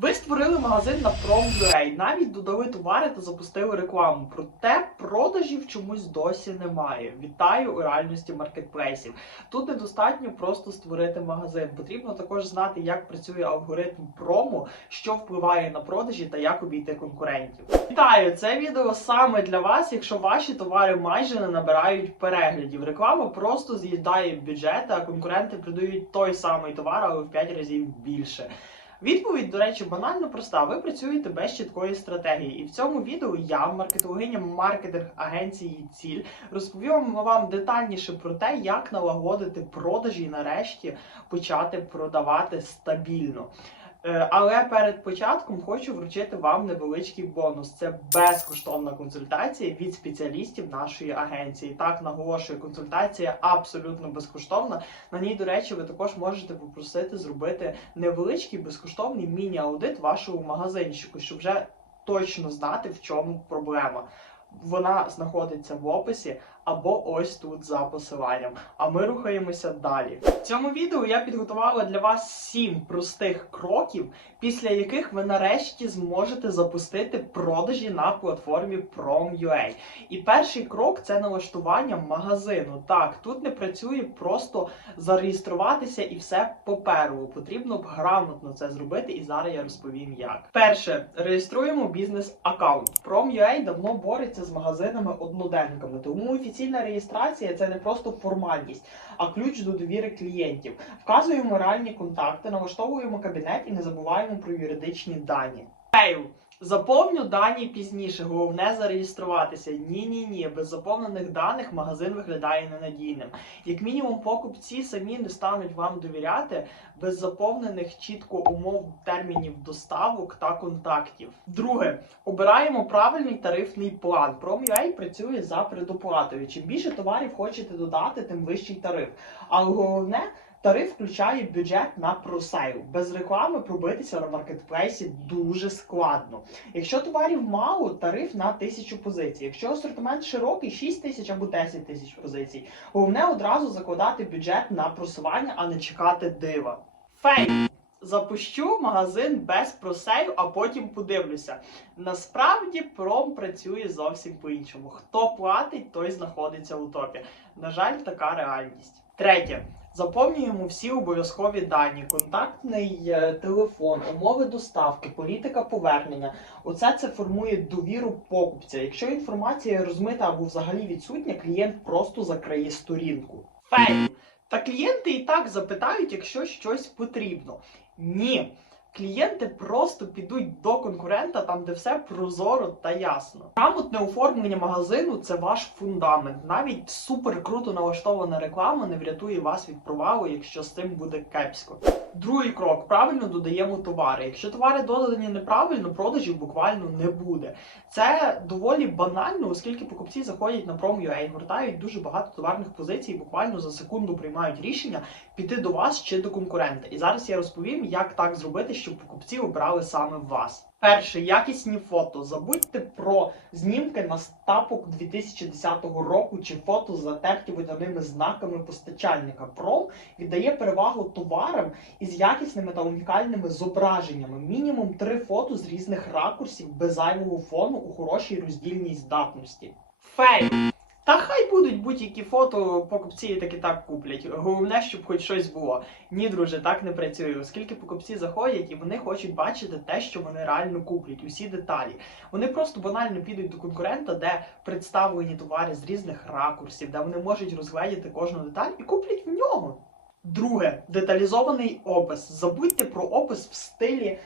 Ви створили магазин на Prom.ua, навіть додали товари та запустили рекламу. Проте продажів чомусь досі немає. Вітаю у реальності маркетплейсів. Тут недостатньо просто створити магазин. Потрібно також знати, як працює алгоритм промо, що впливає на продажі та як обійти конкурентів. Вітаю! Це відео саме для вас, якщо ваші товари майже не набирають переглядів. Реклама просто з'їдає бюджет, а конкуренти продають той самий товар, але в 5 разів більше. Відповідь, до речі, банально проста. Ви працюєте без чіткої стратегії. І в цьому відео я, маркетологиня маркетинг агенції Ціль, розповім вам детальніше про те, як налагодити продажі і нарешті почати продавати стабільно. Е, Але перед початком хочу вручити вам невеличкий бонус. Це безкоштовна консультація від спеціалістів нашої агенції. Так наголошую, консультація абсолютно безкоштовна. На ній, до речі, ви також можете попросити зробити невеличкий безкоштовний міні-аудит вашого магазинчику, щоб вже точно знати, в чому проблема. Вона знаходиться в описі або ось тут за посиланням. А ми рухаємося далі. В цьому відео я підготувала для вас сім простих кроків, після яких ви нарешті зможете запустити продажі на платформі Prom.ua. І перший крок це налаштування магазину. Так, тут не працює просто зареєструватися і все попереду. Потрібно б грамотно це зробити, і зараз я розповім як. Перше, реєструємо бізнес-аккаунт. Prom.ua давно бореться з магазинами-одноденками, тому офіційна реєстрація це не просто формальність, а ключ до довіри клієнтів. Вказуємо реальні контакти, налаштовуємо кабінет і не забуваємо про юридичні дані. Заповню дані пізніше, головне зареєструватися. Ні, ні, ні. Без заповнених даних магазин виглядає ненадійним. Як мінімум, покупці самі не стануть вам довіряти без заповнених чітко умов термінів доставок та контактів. Друге, обираємо правильний тарифний план. Prom.ua працює за предоплатою. Чим більше товарів хочете додати, тим вищий тариф. Але головне. Тариф включає бюджет на просейл. Без реклами пробитися на маркетплейсі дуже складно. Якщо товарів мало, тариф на тисячу позицій. Якщо асортимент широкий, 6 тисяч або 10 тисяч позицій. Головне одразу закладати бюджет на просування, а не чекати дива. Фейк! Запущу магазин без просею, а потім подивлюся. Насправді пром працює зовсім по-іншому. Хто платить, той знаходиться у топі. На жаль, така реальність. Третє. Заповнюємо всі обов'язкові дані: контактний е, телефон, умови доставки, політика повернення. Оце це формує довіру покупця. Якщо інформація розмита або взагалі відсутня, клієнт просто закриє сторінку. Фейк! Та клієнти і так запитають, якщо щось потрібно. Ні. Клієнти просто підуть до конкурента там, де все прозоро та ясно. Грамотне оформлення магазину це ваш фундамент. Навіть супер круто налаштована реклама не врятує вас від провалу, якщо з цим буде кепсько. Другий крок правильно додаємо товари. Якщо товари додані неправильно, продажів буквально не буде. Це доволі банально, оскільки покупці заходять на Prom.ua, гортають дуже багато товарних позицій, і буквально за секунду приймають рішення піти до вас чи до конкурента. І зараз я розповім, як так зробити, щоб покупці обрали саме вас. Перше, якісні фото. Забудьте про знімки на стапок 2010 року чи фото з затерті водяними знаками постачальника. Пром віддає перевагу товарам із якісними та унікальними зображеннями. Мінімум три фото з різних ракурсів без зайвого фону у хорошій роздільній здатності. Фейк! Та хай будуть будь-які фото, покупці так і так куплять. Головне, щоб хоч щось було. Ні, друже, так не працює, оскільки покупці заходять і вони хочуть бачити те, що вони реально куплять, усі деталі. Вони просто банально підуть до конкурента, де представлені товари з різних ракурсів, де вони можуть розгледіти кожну деталь і куплять в нього. Друге, деталізований опис. Забудьте про опис в стилі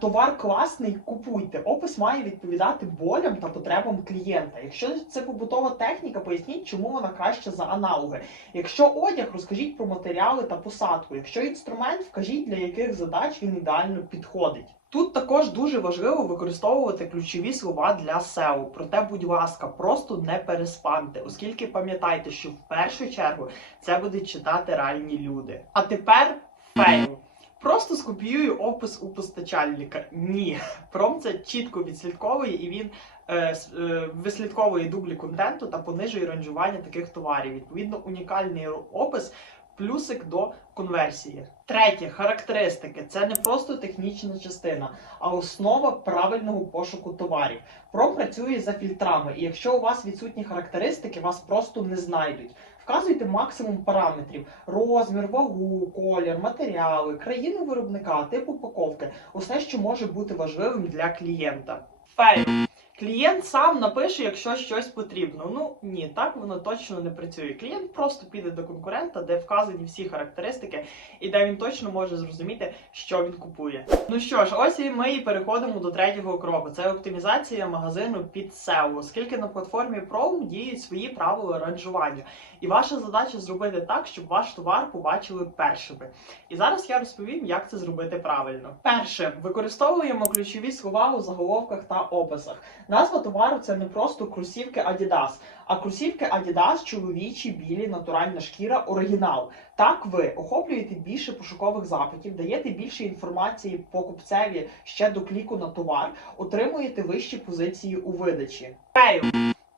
товар класний, купуйте. Опис має відповідати болям та потребам клієнта. Якщо це побутова техніка, поясніть, чому вона краща за аналоги. Якщо одяг, розкажіть про матеріали та посадку. Якщо інструмент, вкажіть для яких задач він ідеально підходить. Тут також дуже важливо використовувати ключові слова для SEO. Проте, будь ласка, просто не переспамте, оскільки пам'ятайте, що в першу чергу це будуть читати реальні люди. А тепер фейл. Просто скопіюю опис у постачальника. Ні, пром це чітко відслідковує і він е, е, вислідковує дублі контенту та понижує ранжування таких товарів. Відповідно, унікальний опис плюсик до конверсії. Третє характеристики це не просто технічна частина, а основа правильного пошуку товарів. Пром працює за фільтрами, і якщо у вас відсутні характеристики, вас просто не знайдуть. Вказуйте максимум параметрів: розмір, вагу, колір, матеріали, країну виробника, тип упаковки, усе, що може бути важливим для клієнта. Фейл. Клієнт сам напише, якщо щось потрібно. Ну ні, так воно точно не працює. Клієнт просто піде до конкурента, де вказані всі характеристики, і де він точно може зрозуміти, що він купує. Ну що ж, ось і ми і переходимо до третього кроку. Це оптимізація магазину під SEO, оскільки на платформі Prom діють свої правила ранжування. І ваша задача зробити так, щоб ваш товар побачили першими. І зараз я розповім, як це зробити правильно. Перше, використовуємо ключові слова у заголовках та описах. Назва товару це не просто кросівки Adidas, а кросівки Adidas чоловічі, білі, натуральна шкіра, оригінал. Так ви охоплюєте більше пошукових запитів, даєте більше інформації покупцеві ще до кліку на товар, отримуєте вищі позиції у видачі.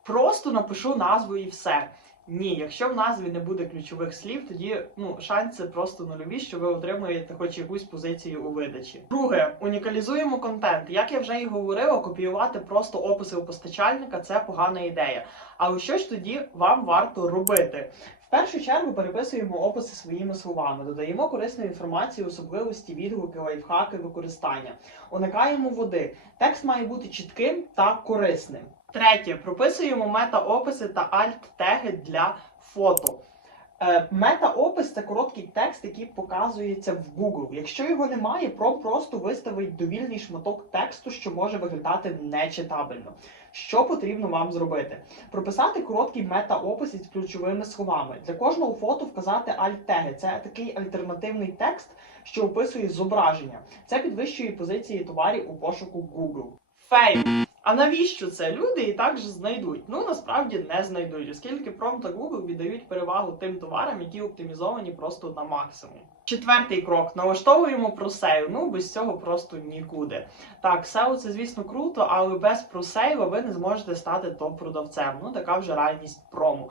Просто напишу назву і все. Ні, якщо в назві не буде ключових слів, тоді ну шанси просто нульові, що ви отримуєте хоч якусь позицію у видачі. Друге, унікалізуємо контент. Як я вже і говорила, копіювати просто описи у постачальника це погана ідея. Але що ж тоді вам варто робити? В першу чергу переписуємо описи своїми словами, додаємо корисну інформацію, особливості, відгуки, лайфхаки, використання. Уникаємо води. Текст має бути чітким та корисним. Третє, прописуємо мета-описи та альт-теги для фото. Е, Мета-опис це короткий текст, який показується в Google. Якщо його немає, про просто виставить довільний шматок тексту, що може виглядати нечитабельно. Що потрібно вам зробити? Прописати короткий мета-опис із ключовими словами. Для кожного фото вказати альт-теги. Це такий альтернативний текст, що описує зображення. Це підвищує позиції товарів у пошуку Google. Фейл. А навіщо це? Люди і так же знайдуть. Ну насправді не знайдуть, оскільки Prom та Google віддають перевагу тим товарам, які оптимізовані просто на максимум. Четвертий крок: налаштовуємо про SEO. Ну без цього просто нікуди. Так, SEO це звісно круто, але без просейва ви не зможете стати топ-продавцем. Ну така вже реальність прому.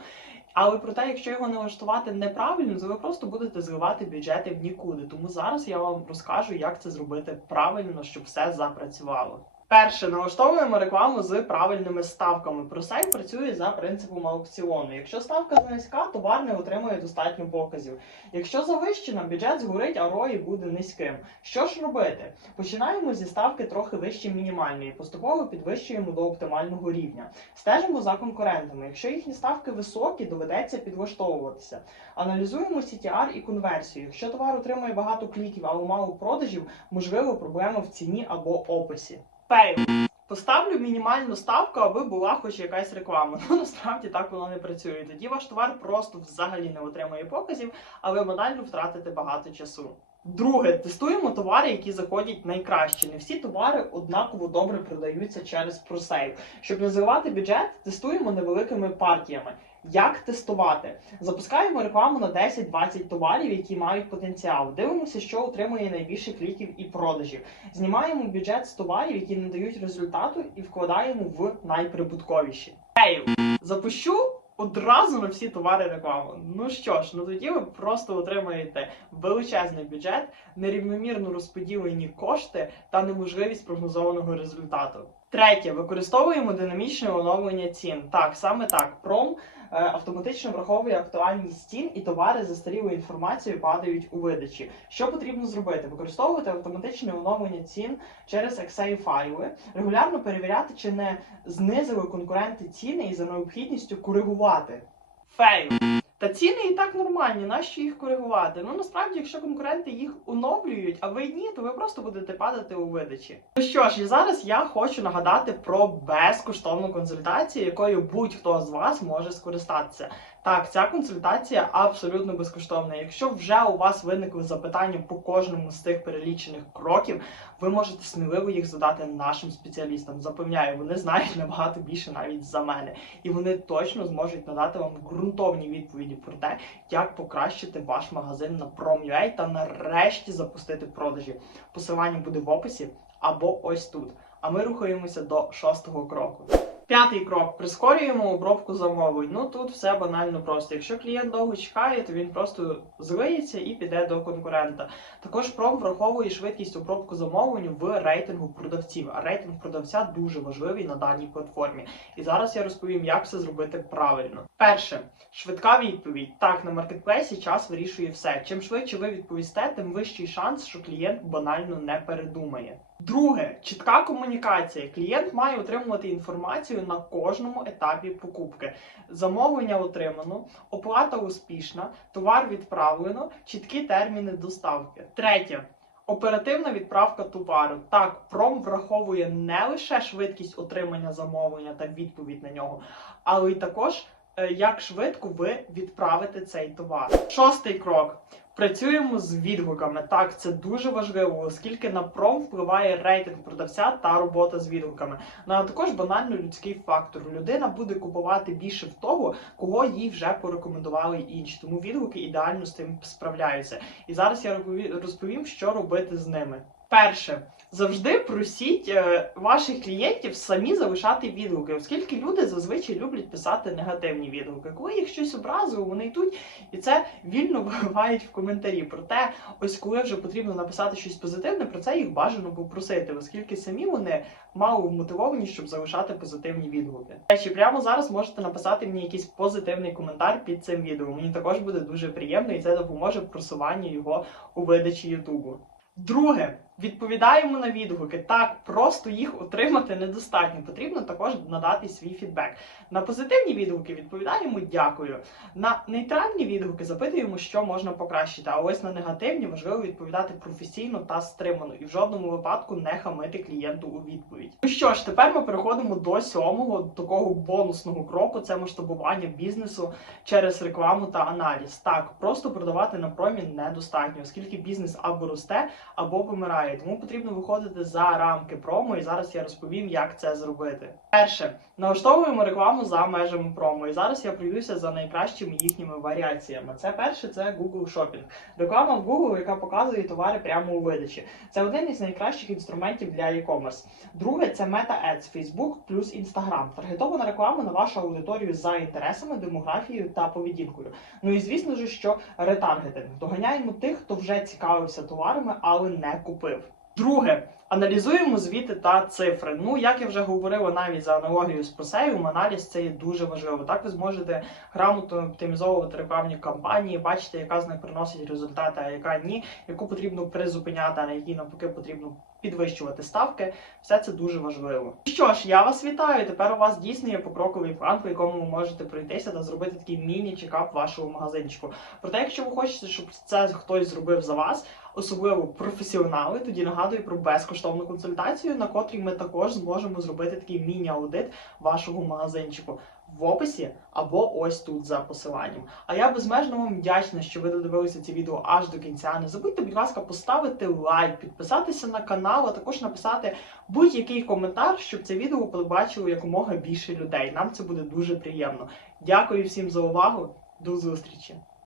Але проте, якщо його налаштувати неправильно, то ви просто будете зливати бюджети в нікуди. Тому зараз я вам розкажу, як це зробити правильно, щоб все запрацювало. Перше, налаштовуємо рекламу з правильними ставками. ProSave працює за принципом аукціону. Якщо ставка низька, товар не отримує достатньо показів. Якщо завищена, бюджет згорить, а ROI буде низьким. Що ж робити? Починаємо зі ставки трохи вище мінімальної, поступово підвищуємо до оптимального рівня. Стежимо за конкурентами. Якщо їхні ставки високі, доведеться підлаштовуватися. Аналізуємо CTR і конверсію. Якщо товар отримує багато кліків, але мало продажів, можливо, проблема в ціні або описі. Фейл. Поставлю мінімальну ставку, аби була хоч якась реклама. Ну насправді так воно не працює. Тоді ваш товар просто взагалі не отримує показів, а ви банально втратите багато часу. Друге, тестуємо товари, які заходять найкраще. Не всі товари однаково добре продаються через ProSave. Щоб не зливати бюджет, тестуємо невеликими партіями. Як тестувати? Запускаємо рекламу на 10-20 товарів, які мають потенціал. Дивимося, що отримує найбільше кліків і продажів. Знімаємо бюджет з товарів, які не дають результату, і вкладаємо в найприбутковіші. Фейл. Запущу одразу на всі товари рекламу. Ну що ж, ну тоді ви просто отримаєте величезний бюджет, нерівномірно розподілені кошти та неможливість прогнозованого результату. Третє, використовуємо динамічне оновлення цін. Так, саме так. Пром автоматично враховує актуальність цін і товари з застарілою інформацією падають у видачі. Що потрібно зробити? Використовувати автоматичне оновлення цін через Excel файли, регулярно перевіряти, чи не знизили конкуренти ціни і за необхідністю коригувати. Фейл. Та ціни і так нормальні, нащо їх коригувати? Ну насправді, якщо конкуренти їх оновлюють, а ви ні, то ви просто будете падати у видачі. Ну що ж, і зараз я хочу нагадати про безкоштовну консультацію, якою будь-хто з вас може скористатися. Так, ця консультація абсолютно безкоштовна. Якщо вже у вас виникли запитання по кожному з тих перелічених кроків, ви можете сміливо їх задати нашим спеціалістам. Запевняю, вони знають набагато більше навіть за мене, і вони точно зможуть надати вам ґрунтовні відповіді про те, як покращити ваш магазин на Prom.ua та нарешті запустити продажі. Посилання буде в описі або ось тут. А ми рухаємося до шостого кроку. П'ятий крок прискорюємо обробку замовлень. Ну тут все банально просто. Якщо клієнт довго чекає, то він просто злиється і піде до конкурента. Також пром враховує швидкість обробку замовлень в рейтингу продавців. А рейтинг продавця дуже важливий на даній платформі. І зараз я розповім, як це зробити правильно. Перше, швидка відповідь. Так, на маркетплейсі час вирішує все. Чим швидше ви відповісте, тим вищий шанс, що клієнт банально не передумає. Друге, чітка комунікація. Клієнт має отримувати інформацію на кожному етапі покупки. Замовлення отримано, оплата успішна, товар відправлено, чіткі терміни доставки. Третє. Оперативна відправка товару. Так, пром враховує не лише швидкість отримання замовлення та відповідь на нього, але й також як швидко ви відправите цей товар. Шостий крок. Працюємо з відгуками. Так, це дуже важливо, оскільки на пром впливає рейтинг продавця та робота з відгуками. Ну а також банально людський фактор. Людина буде купувати більше в того, кого їй вже порекомендували інші. Тому відгуки ідеально з тим справляються. І зараз я розпові- розповім, що робити з ними. Перше, завжди просіть е, ваших клієнтів самі залишати відгуки, оскільки люди зазвичай люблять писати негативні відгуки. Коли їх щось образило, вони йдуть і це вільно виливають в коментарі. Проте, ось коли вже потрібно написати щось позитивне, про це їх бажано попросити, оскільки самі вони мало вмотивовані, щоб залишати позитивні відгуки. Речі, прямо зараз можете написати мені якийсь позитивний коментар під цим відео. Мені також буде дуже приємно, і це допоможе просуванню його у видачі Ютубу. Друге, відповідаємо на відгуки. Так, просто їх отримати недостатньо. Потрібно також надати свій фідбек. На позитивні відгуки відповідаємо дякую. На нейтральні відгуки запитуємо, що можна покращити. А ось на негативні важливо відповідати професійно та стримано і в жодному випадку не хамити клієнту у відповідь. Ну що ж, тепер ми переходимо до сьомого такого бонусного кроку. Це масштабування бізнесу через рекламу та аналіз. Так, просто продавати на промі недостатньо, оскільки бізнес або росте, або помирає. Тому потрібно виходити за рамки промо, і зараз я розповім, як це зробити. Перше, налаштовуємо рекламу за межами промо. І зараз я пройдуся за найкращими їхніми варіаціями. Це перше, це Google Shopping. Реклама в Google, яка показує товари прямо у видачі. Це один із найкращих інструментів для e-commerce. Друге, це Meta Ads, Facebook плюс Instagram. Таргетована реклама на вашу аудиторію за інтересами, демографією та поведінкою. Ну і звісно ж, що ретаргетинг. Доганяємо тих, хто вже цікавився товарами, але не купив. Друге, аналізуємо звіти та цифри. Ну, як я вже говорила навіть за аналогією з просеєм, аналіз це є дуже важливо. Так ви зможете грамотно оптимізовувати рекламні кампанії, бачити, яка з них приносить результати, а яка ні, яку потрібно призупиняти, а на якій навпаки потрібно підвищувати ставки. Все це дуже важливо. Що ж, я вас вітаю. Тепер у вас дійсно є покроковий план, по якому ви можете пройтися та зробити такий міні-чекап вашого магазинчику. Проте, якщо ви хочете, щоб це хтось зробив за вас, особливо професіонали, тоді нагадую про безкоштовну консультацію, на котрій ми також зможемо зробити такий міні-аудит вашого магазинчику. В описі або ось тут за посиланням. А я безмежно вам вдячна, що ви додивилися це відео аж до кінця. Не забудьте, будь ласка, поставити лайк, підписатися на канал, а також написати будь-який коментар, щоб це відео побачило якомога більше людей. Нам це буде дуже приємно. Дякую всім за увагу. До зустрічі!